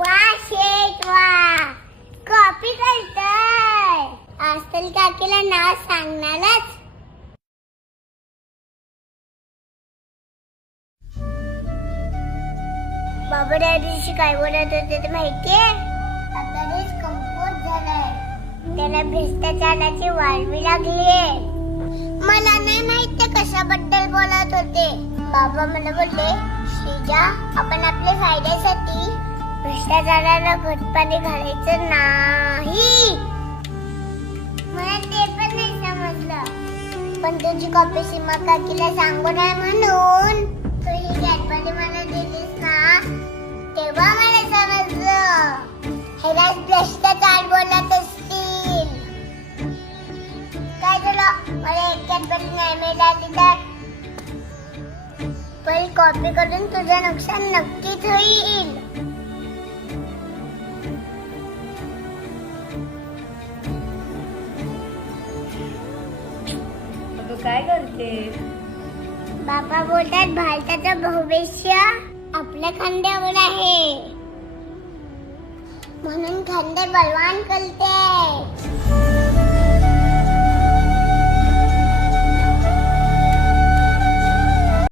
वा शेट वा, कॉपी करताय. आजकाल काकीला नाव सांगणारच. बाबा त्या दिवशी काय बोलत होते ते माहितीये? आता देश कमकुवत झालाय, त्याला भ्रष्टाचाराची वाळवी लागलीये. मला नाही माहित ते कशाबद्दल बोलत होते. बाबा मला बोलले, श्रीजा आपण आपल्या फायद्यासाठी भ्रष्टाचाराला घटपाणी घालायचं नाही. मला ते पण नाही समजलं, पण तुझी कॉपी सीमा काकीला सांगू नये म्हणून तू ही घटपाणी मला दिलीस ना, तेव्हा मला समजलं ह्यालाच भ्रष्टाचार बोलत असतील. काय झालं, मला एक घटपाणी नाही मिळाली तर पण कॉपी करून तुझं नुकसान नक्कीच होईल. तू काय करते? बाबा बोलतात भारताचं भविष्य आपल्या खांद्यावर आहे, म्हणून खांदे बलवान करते.